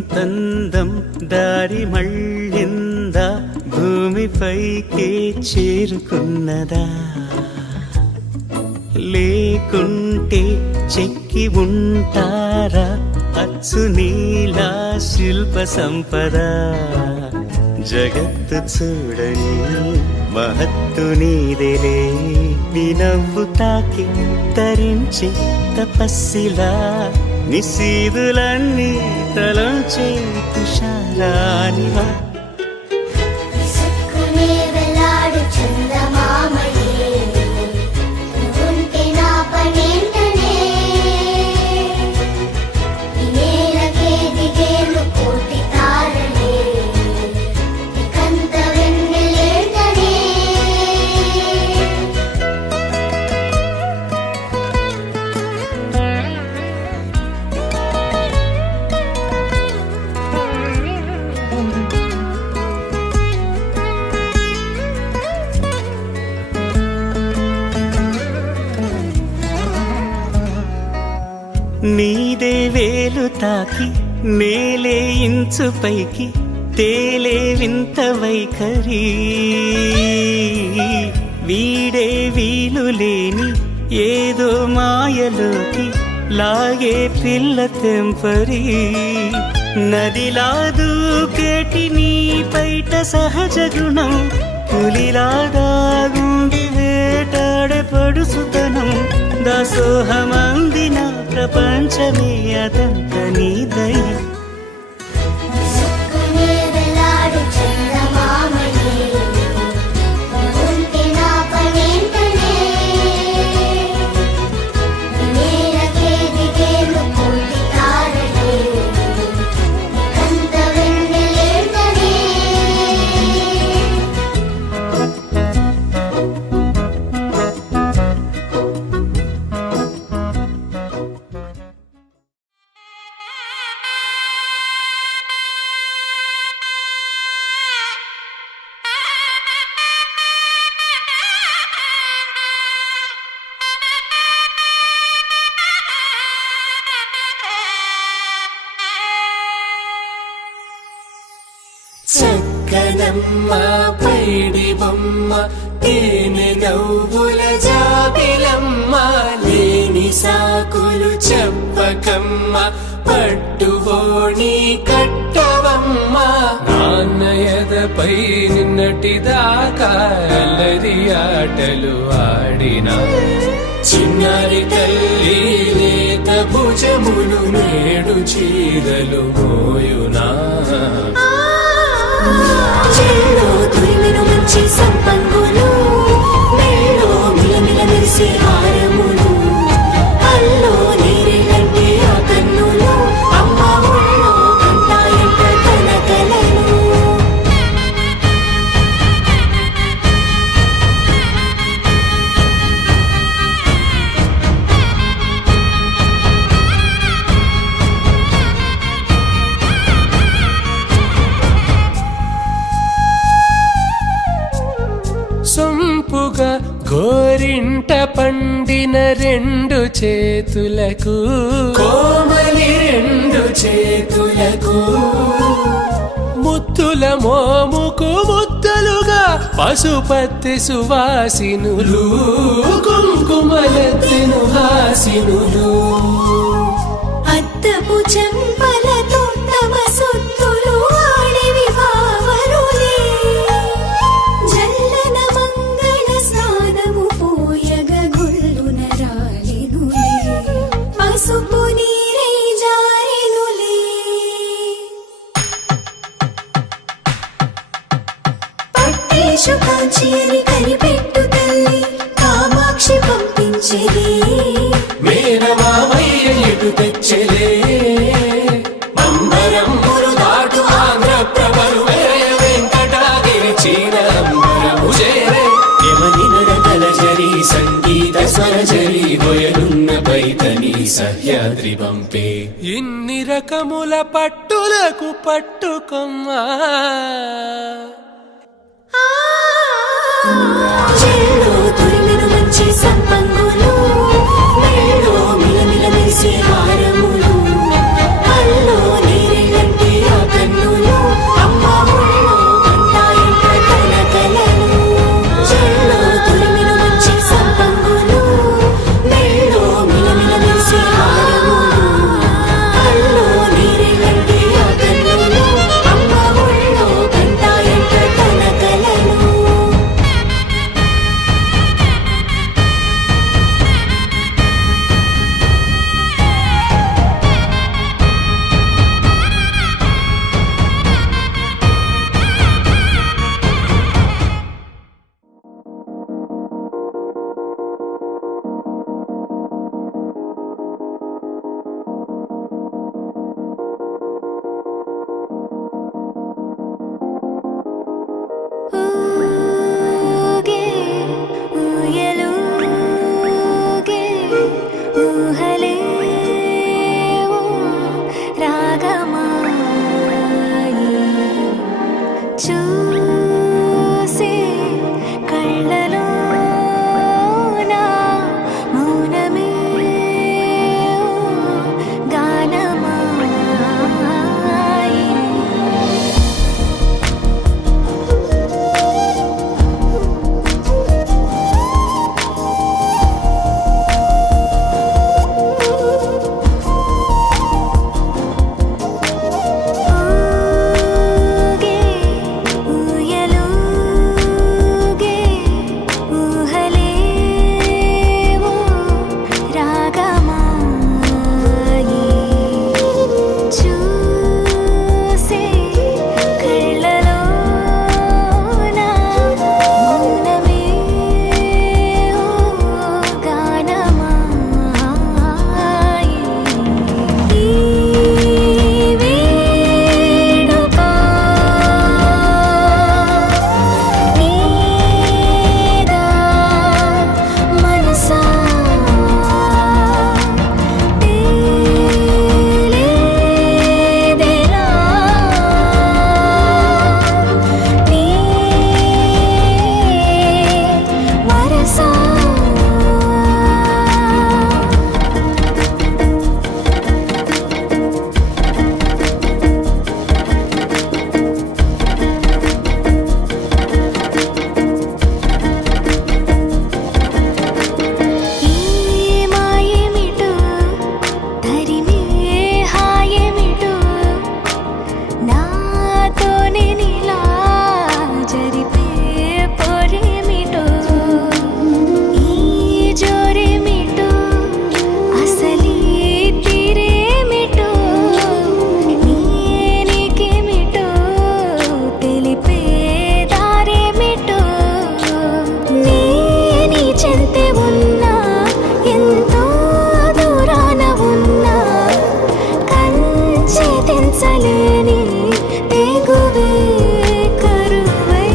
ఇంతందం దారి మళ్ళిందా భూమిపైకే చేరుకున్నదా లేకుంటే చెక్కి ఉంటారా అచ్చు నీలా శిల్ప సంపద జగత్తు చూడని మహత్తు నీదేలే నీ నవ్వు తాకి తరించి తపస్సిలా నిశీదులన్నీ తలంచే తుషారానివా నీదే వేలు తాకి నేలే ఇంచు పైకి తేలే వింత వైఖరి వీడే వీలు లేని ఏదో మాయలోకి లాగే పిల్ల తెంపరి నదిలా దూకేటి నీ పైట సహజ గుణం పులిలాగా గుండి వేటాడే పడుసుతనం దాసోహమందిన ప్రపంచమే అదంత నీ దయ చక్కనమ్మ పైడి బొమ్మ తేనె నవ్వుల జాబిలమ్మ లేని సాకులు చెప్పకమ్మ పట్టువోణి కట్టవమ్మ నాన్నయదపై నిన్నటిదాకా అల్లరి ఆటలు ఆడినా చిన్నారి తల్లి లేత భుజములు నేడు చీరలు మోయునా చెల్లో తురిమిను మంచి సంపంగులు మెళ్ళో మిలమిల మెరిసే హారములు అల్లో నీరెళ్ళంటే ఆ కన్నులు అమ్మ ఒళ్ళో కంటాయంట తన కలను సొంపుగా గోరింట పండిన రెండు చేతులకు కోమలి రెండు చేతులకు ముత్తుల మోముకు ముద్దలుగా పశుపత్తి సువాసినులు కుంకుమలెత్తిను హాసినులు అద్దపు చెంపలతో తమ సొత్తులు ఆడివి బావరులే జల్లన మంగళ స్నానము పోయగ గుళ్ళున రాలినులే పసుపు నీరై జారినులే పట్టేషు కాంచి అని కనిపెట్టు తల్లి కామాక్షి పంపించేది మేనమామయ్య ఎటు తెచ్చలే బంబరమ్ములు దాటు ఆంధ్ర ప్రభలు వెంకటాగిరి చీనంబరము చేరే యమని నడకల జరి సంగీత స్వరజరి బొయలున్న పైతని సహ్యాద్రి పంపే ఇన్ని రకముల పట్టులకు పట్టుకొమ్మా చెల్లో తురిమిను మంచి సంపంగులు మెళ్ళో మిలమిల మెరిసే హారములు అల్లో నీరెళ్ళంటే మోసలేని తెగువే కరువై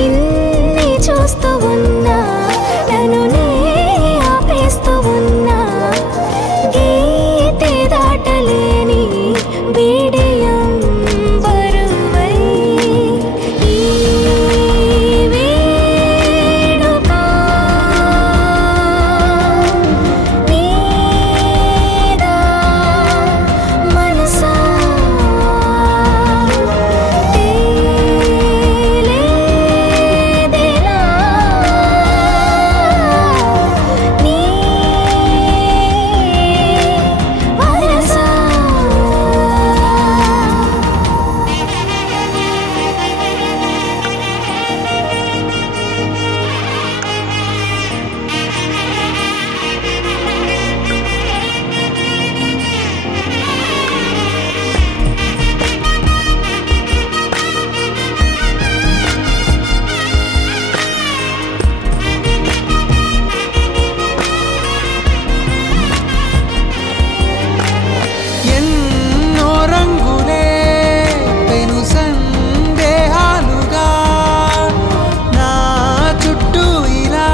ఇన్ని చూస్తూ ఉన్నా నన్ను నే ఆపేస్తూ ఉన్నా గీతే దాటలేని బిడియం బరువై ఈ వేడుక నీదా మనసా తేలేదెలా నీ వరసా ఎన్నో రంగులే పెను సందేహాలుగా నా చుట్టూ ఇలా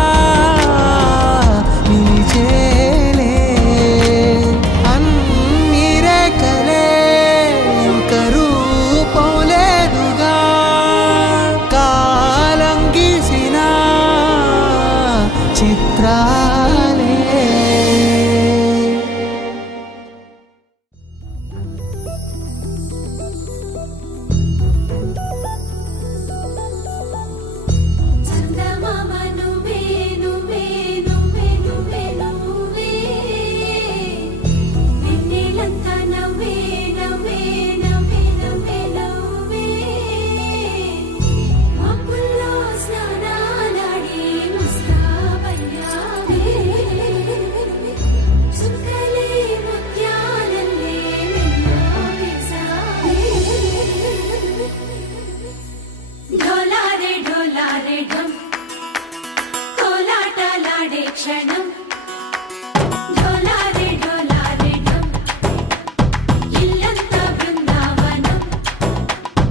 నిలిచేలే అన్ని రేఖలే ఒక రూపం లేదుగా కాలం గీసిన చిత్రాలే చందమామ నువ్వే నువ్వే నువ్వే నువ్వే నువ్వే వెన్నెలంతా నవ్వే నవ్వే నవ్వే నవ్వే నవ్వే మబ్బుల్లో స్నానాలాడి ముస్తాబయ్యావే చుక్కలే ముత్యాలల్లే మెల్లో వేసావే ఢోలారే ఢమ్ కోలాటలాడే క్షణం ఢోలారే ఢమ్ ఇల్లంతా బృందావనం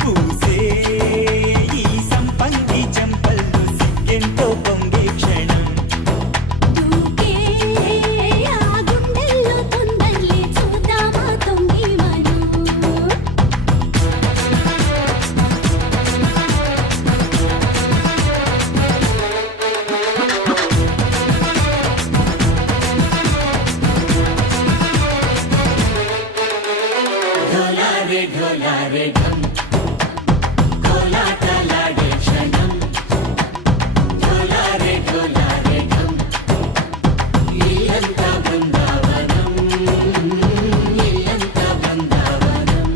పూసే ఈ సంపంగి చెంపల్లో సిగ్గెంతో పొంగే క్షణం దూకే ఆ గుండెల్లో తొందరలే చూద్దామా తొంగి మనం ढोलारे ढम కోలాటలాడే క్షణం ढोलारे ढम ఇల్లంతా బృందావనం ఇల్లంతా బృందావనం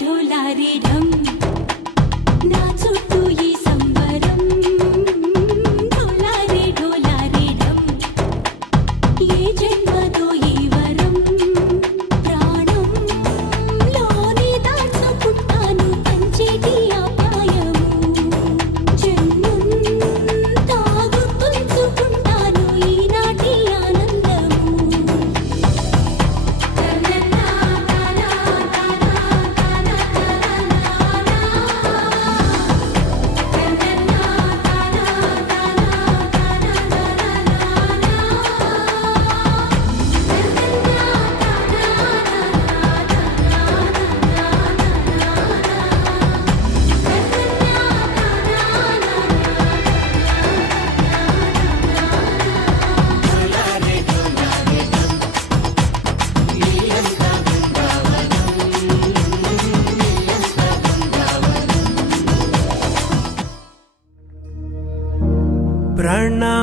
ढोलारे ढम నా చుట్టూ ఈ సంబరం ढोलारे ढम ఏ జన్మతో ఈ వరం ప్రాణంలోని దాచుకుంటాను పంచేటి అపాయము జన్మంతా గుర్తుంచుకుంటాను ఈనాటి ఆనందము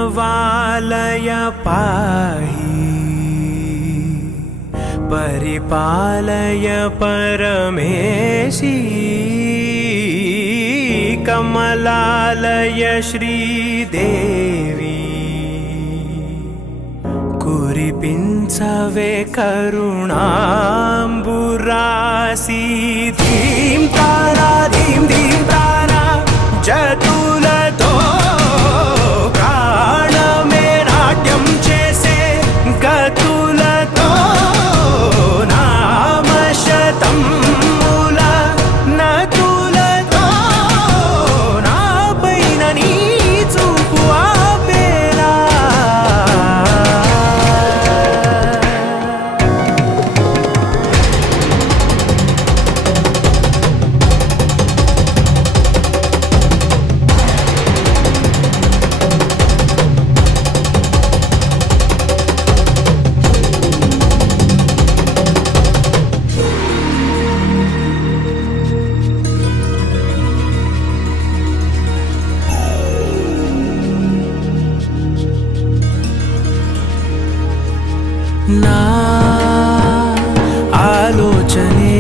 प्रणवालय पाहि परिपालय परमेशी कमलालय श्रीदेवी कुरिपिंचवे करुणांबुरासी धीं तारा जतुलतो ప్రాణమే నాట్యం చేసే గతులతో నామశతం మూల నతులతో నా పైన నీ చూపు ఆపేలా నా ఆలోచనే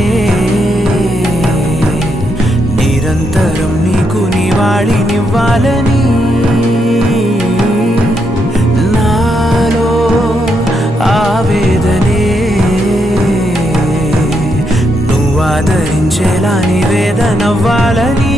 నిరంతరం నీకు నివాళినివ్వాలని నాలో ఆవేదనే నువ్వు ఆదరించేలా నివేదనవ్వాలని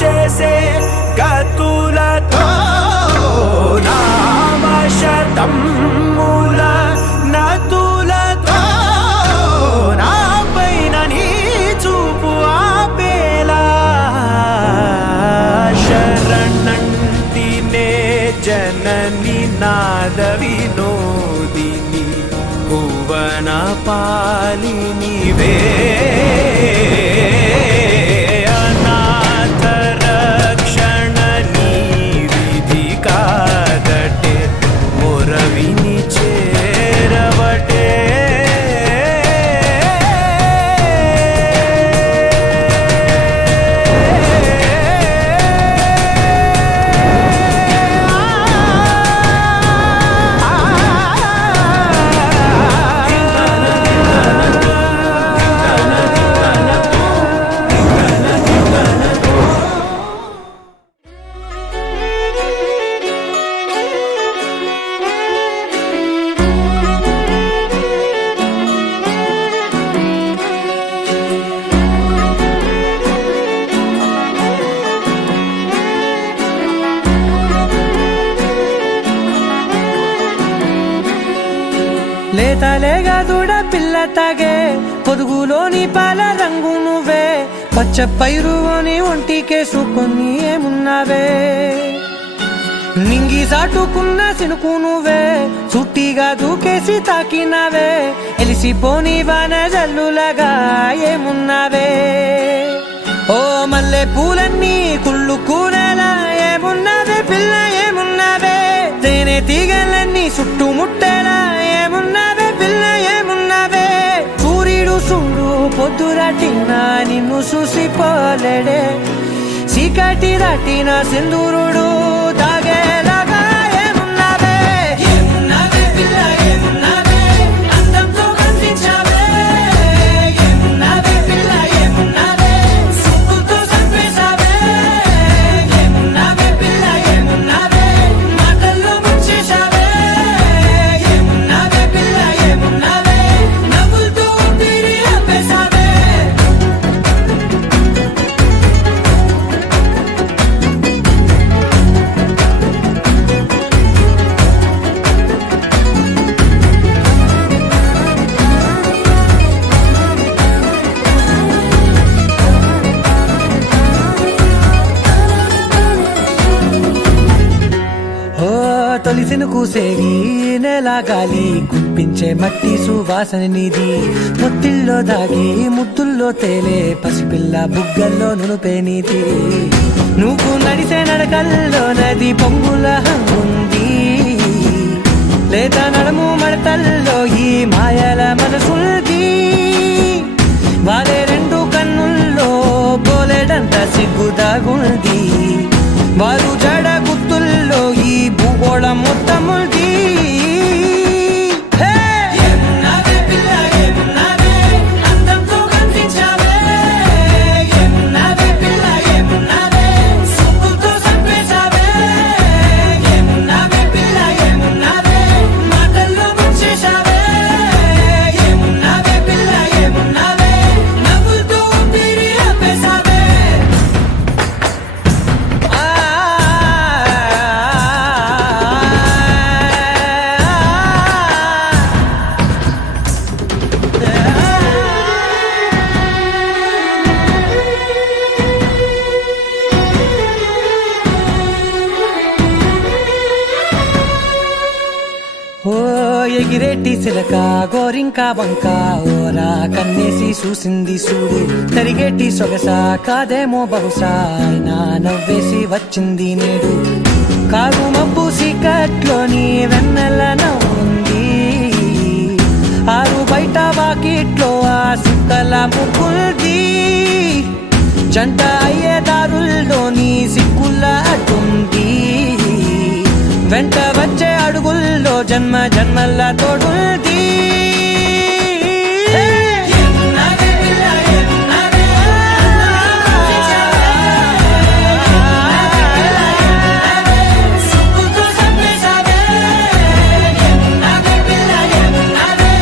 చేసే గతులతో నామశతం మూల నతులతో నా పైన నీ చూపు ఆపేలా శరణంటినే జనని నాద వినోదిని భువన పాలినివే లేతలేగా దూడ పిల్ల తాగే పొదుగులోని పాల రంగు నువ్వే పచ్చ పైరుని ఒంటికేసుకొని ఏమున్నావే నింగి సాటుకున్న సినుకు నువ్వే చుట్టిగా దూకేసి తాకినవే ఎలిసిపోని వాన జల్లులగా ఏమున్నావే ఓ మల్లె పూలన్నీ కుళ్ళు కూరలా ఏమున్నావే పిల్ల ఏమున్నావే తేనె తీగలన్నీ చుట్టుముట్టేలా ఏమున్నావే పిల్ల ఏమున్నావే సూర్యుడు చూడు పొద్దురాటిన నిన్ను చూసిపోలేడే చీకటి దాటిన సింధూరుడు తాగేలాగా ఏమున్నావే ఏమున్నావే పిల్ల ఏమున్నావే అందంతో కనిపించావే ఏమున్నావే పిల్ల ఏమున్నావే సుక్కుతో చంపేశావే ఏమున్నావే పిల్ల ఏమున్నావే మాటల్లో ముంచేశావే ఏమున్నావే పిల్ల ఏమున్నావే నవ్వులతో ఊపిరి ఆపేశావే తొలిసిన కూసేగి నెల గాలి గుప్పించే మట్టి సువాసన నిధి ముత్తిల్లో దాగి ముద్దుల్లో తేలే పసిపిల్ల బుగ్గల్లో నునుపే నీతి నువ్వు నడిసే నడకల్లో నది పొంగుల హంగుంది లేత నడము మడతల్లో ఈ మాయల మనసుంది వాలే రెండు కన్నుల్లో పోలేడంత సిగ్గుదాగుంది వారు జడ గుత్తుల్లో ఈ భూగోళం మొత్తముంది ఏమున్నావే పిల్ల ఏమున్నావే అందంతో కనిపించావే ఏమున్నావే పిల్ల ఏమున్నావే సుక్కుతో చంపేశావే ఏమున్నావే పిల్ల ఏమున్నావే మాటల్లో ముంచేశావే ఏమున్నావే పిల్ల ఏమున్నావే నవ్వులతో ఊపిరి ఆపేశావే ఓ ఎగిరేటి సిలక గోరింక వంక ఓరా కన్నేసి చూసింది చూడు తరిగేటి సొగస కాదేమో బహుశా అయినా నవ్వేసి వచ్చింది నేడు కాగు మబ్బు సీకట్లోని వెన్నెల నవ్వుంది ఆరు బయట వాకిట్లో ఆ సుక్కల ముగ్గుల్ది జంట అయ్యే దారుల్లోని సిక్కుల అడ్డుంది వెంట వచ్చే అడుగుల్లో జన్మ జన్మల్ల తోడుంది ఏమున్నావే పిల్ల ఏమున్నావే సుక్కుతో చంపేశావే ఏమున్నావే పిల్ల ఏమున్నావే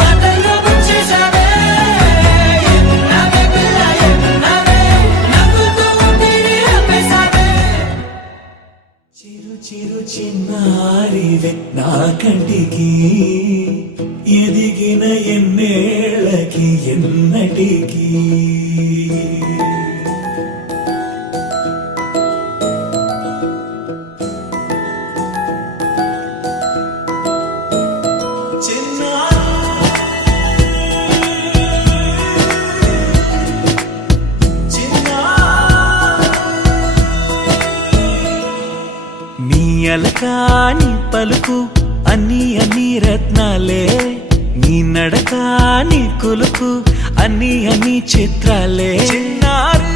మాటల్లో ముంచేశావే ఏమున్నావే పిల్ల ఏమున్నావే నవ్వులతో ఊపిరి ఆపేశావే చిరు చిరు చిన్నారివే నా కంటికి ఎదిగిన ఎన్నేళ్ళకి ఎన్నటికి నీ అలకాని పలుకు అన్ని అన్ని రత్నాలే నీ నడక నీ కొలుకు అన్ని అన్ని చిత్రాలే చిన్నారు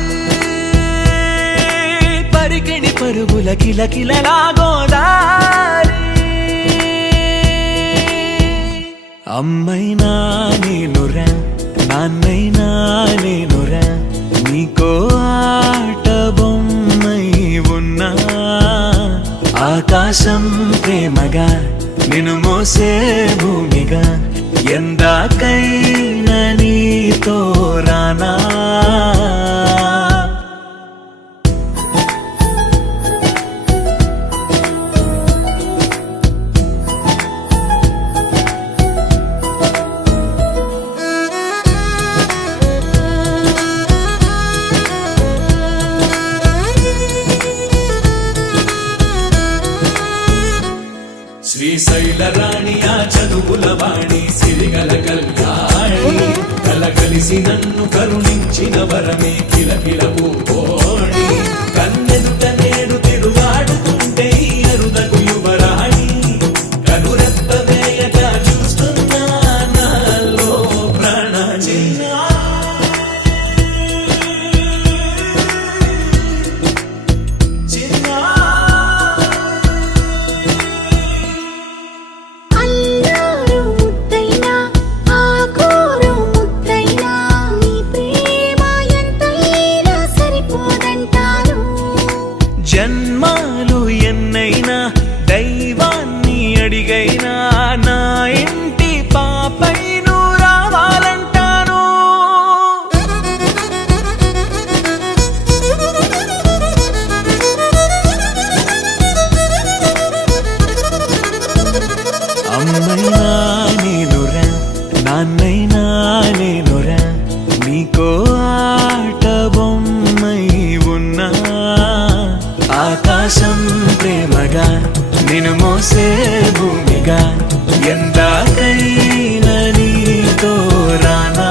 పరికిణి పరుగుల కిలకిలలాగోదారి అమ్మైనా నేనురా నాన్నైనా నేనురా నీకో ఆట బొమ్మై ఉన్నా ఆకాశం ప్రేమగా నిన్ను మోసే భూమిగా ఎందాకైనా నీతో రానా సిరిల రాణి ఆ చదువుల వాణి సిరిగల కళ్యాణి కలగలిసి నన్ను కరుణించిన వరమే కిలకిల పూకోణి కన్నెదుట నేడు తిరుగాడుతుంటే ఈ అరుదకు యువరాణి కనురెప్ప వేయక చూస్తున్నా నాలో ప్రాణాన్ని అల్లారు ముద్దైనా ఆకూరు ముద్దైనా నీ ప్రేమ ఎంతైనా సరిపోదంటాను జన్మాలు ఎన్నైనా దైవాన్ని అడిగైనా నా ఇంటి పాపై నువ్వు రావాలంటాను అమ్మైనా నేనురా నాన్నైనా నేనురా నీకో ఆట బొమ్మై ఉన్నా ఆకాశం ప్రేమగా నిన్ను మోసే భూమిగా ఎందాకైనా నీతో రానా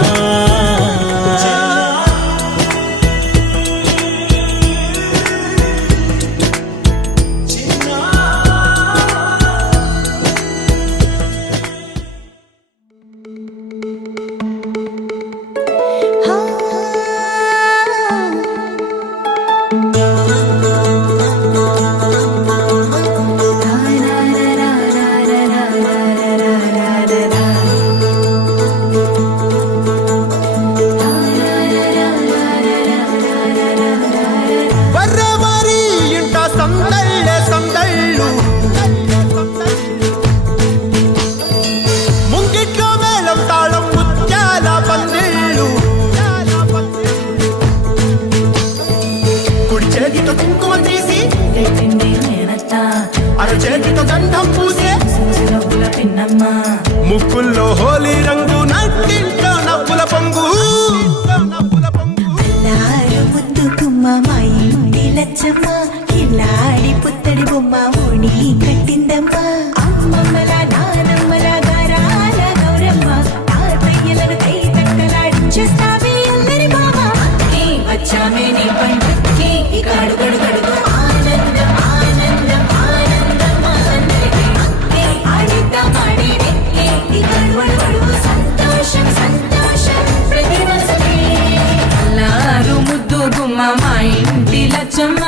వర్రవారి ఇంట సందళ్ళే సందళ్ళు ముంగిట్లో మేళం తాళం ముత్యాల పందిళ్ళు కుడి చేతితో కుంకుమ తీసి అర చేతితో గంధం పూసే ముక్కుల్లో హోలీ రంగు నట్టింట్లో నవ్వుల పొంగు అల్లారు ముద్దు గుమ్మ మా ఇంటి లచ్చమ్మ కిల్లాడి పుత్తడి బొమ్మ ఓణి కట్టిందమ్మ అమ్మమ్మల నానమ్మల గారాల గౌరమ్మ తాతయ్యలను కై తక్కలాడించేస్తావే అల్లరి మామ వచ్చామే నీ పండుక్కి ఇక అడుగడుగడుగు ఆనందం ఆనందం ఆనందం అందరికీ ఆడిద్దాం ఆడేదే ఇక అడుగడుగడుగు సంతోషం సంతోషం ప్రతి మనసుకి అల్లారు ముద్దు గుమ్మ మా ఇంటి లచ్చమ్మ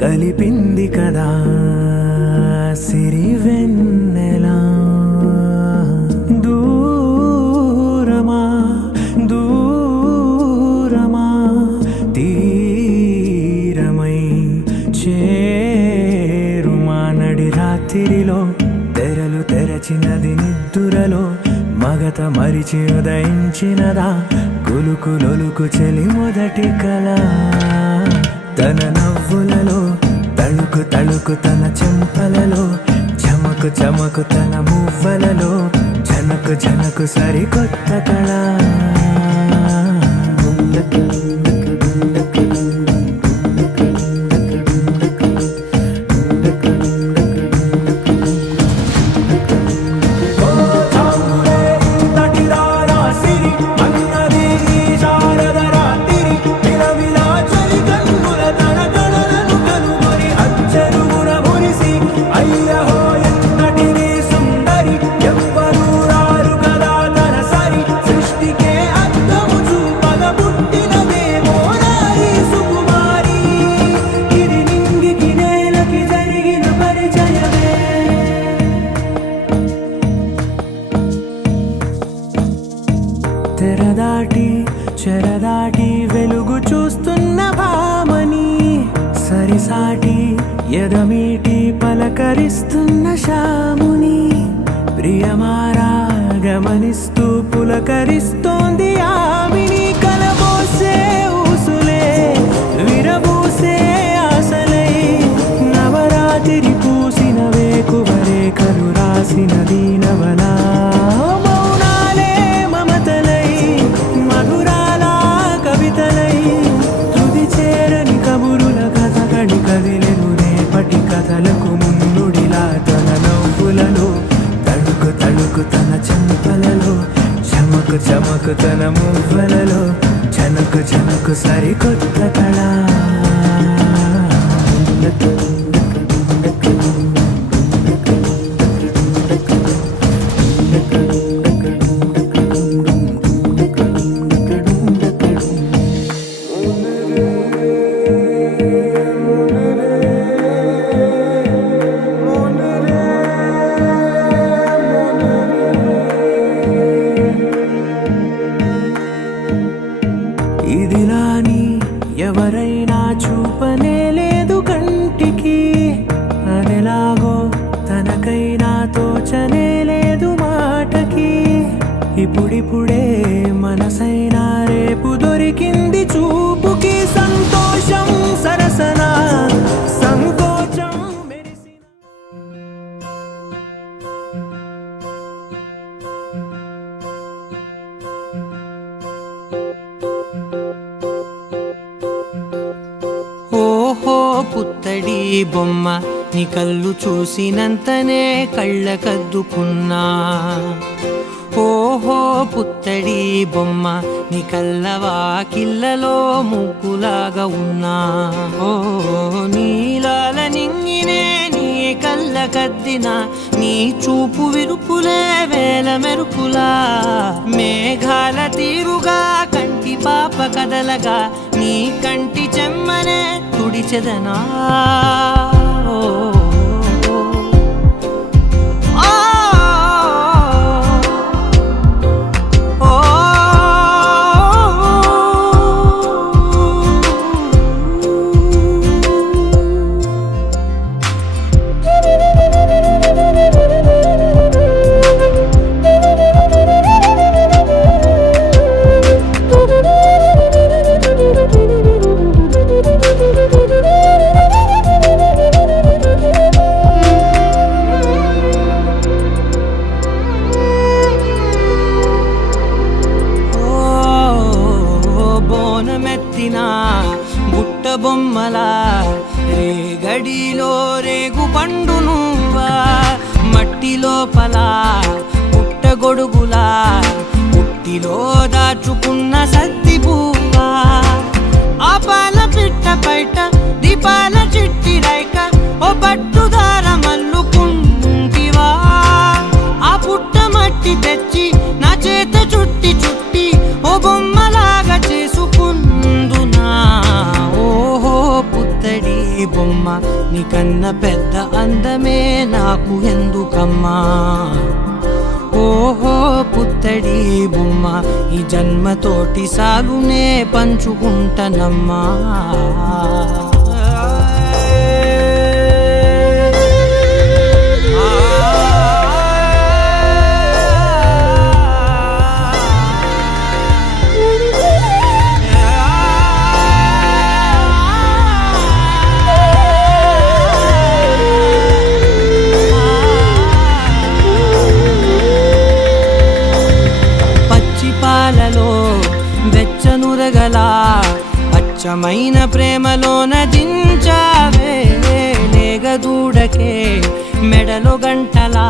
కలిపింది కదా సిరి వెన్నెలా దూరమా దూరమా తీరమై చేరుమా నడి రాత్రిలో తెరలు తెరచినది నిద్దురలో మగత మరిచి ఉదయించినదా కులుకు లొలుకు చెలి మొదటి కళ తన నవ్వులలో తళుకు తళుకు తన చెంపలలో చమకు చమకు తన మువ్వలలో జనకు జనకు సరికొత్త కళ తెరదాటి చెరదాటి వెలుగు చూస్తున్న భామని సరిసాటి ఎదమీటి పలకరిస్తున్న శాముని ప్రియమారా గమనిస్తూ పులకరిస్తోంది ఆమిని కలబోసే ఊసులే విరబూసే ఆశలై నవరాత్రి పూసిన వేకువరేఖలు రాసిన దీనవలా కదిలెను రేపటి కథలకు ముందుడిలా తన నవ్వులలో తడుకు తడుకు తన చెంపలలో చమకు చమకు తన మువ్వలలో జనకు జనకు సరికొత్త కళ ఇదిలాని ఎవరైనా చూపనే లేదు కంటికి అదెలాగో తనకైనా తోచనే లేదు మాటకి ఇప్పుడిప్పుడే మనసైనా రేపు దొరికింది చూపుకి సంతోషం సరసన సంకోచం మెరిసిన ఓహో పుత్తడి బొమ్మ నీ కళ్ళు చూసినంతనే కళ్ళకద్దుకున్నా ఓహో పుత్తడి బొమ్మ నీ కళ్ళవాకిళ్ళలో ముగ్గులాగా ఉన్నా ఓ నీలాల నింగినే నీ కళ్ళకద్దిన నీ చూపు విరుపులే వేల మెరుపులా మేఘాల తీరుగా కంటి పాప కదలగా నీ కంటి చెమ్మనే తుడిచెదనా బుట్ట బొమ్మలా రేగడిలో రేగు పండు నువ్వా మట్టి లోపల పుట్టగొడుగులా పుట్టిలో దాచుకున్న సత్తి పువ్వా ఆ పాల పిట్ట బయట దీపాల చిట్టి రైక ఓ పట్టుదార మల్లుకుంటివా ఆ పుట్ట మట్టి తెచ్చి నా చేత చుట్టి చుట్టి ఓ బొమ్మలాగా చేసుకుందునా ఓహో పుత్తడి బొమ్మ బొమ్మ నీకన్న పెద్ద అందమే నాకు ఎందుకమ్మా ఓహో పుత్తడి బొమ్మ ఈ జన్మతోటి సాగునే పంచుకుంటనమ్మా పాలలో వెచ్చనురగల పచ్చమైన ప్రేమలోన దించావే లేగదూడకే మెడలో గంటలా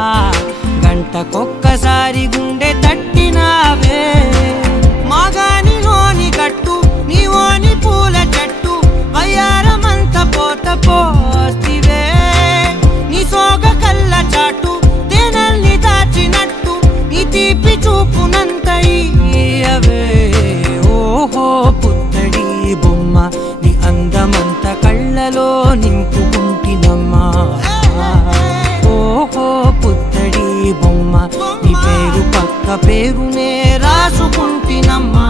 గంటకొక్కసారి గుండె తట్టినావే మాగానిలోని గట్టు నీవోని పూల చెట్టు వయ్యారమంత పోత పోస్తివే నీ సోగ కళ్ళ చాటు తేనల్ని దాచినట్టు నీ తీపి చూపునంత ఓహో పుత్తడి బొమ్మ నీ అందమంత కళ్ళలో నింపుకుంటినమ్మా ఓహో పుత్తడి బొమ్మ నీ పేరు పక్క పేరునే రాసుకుంటినమ్మా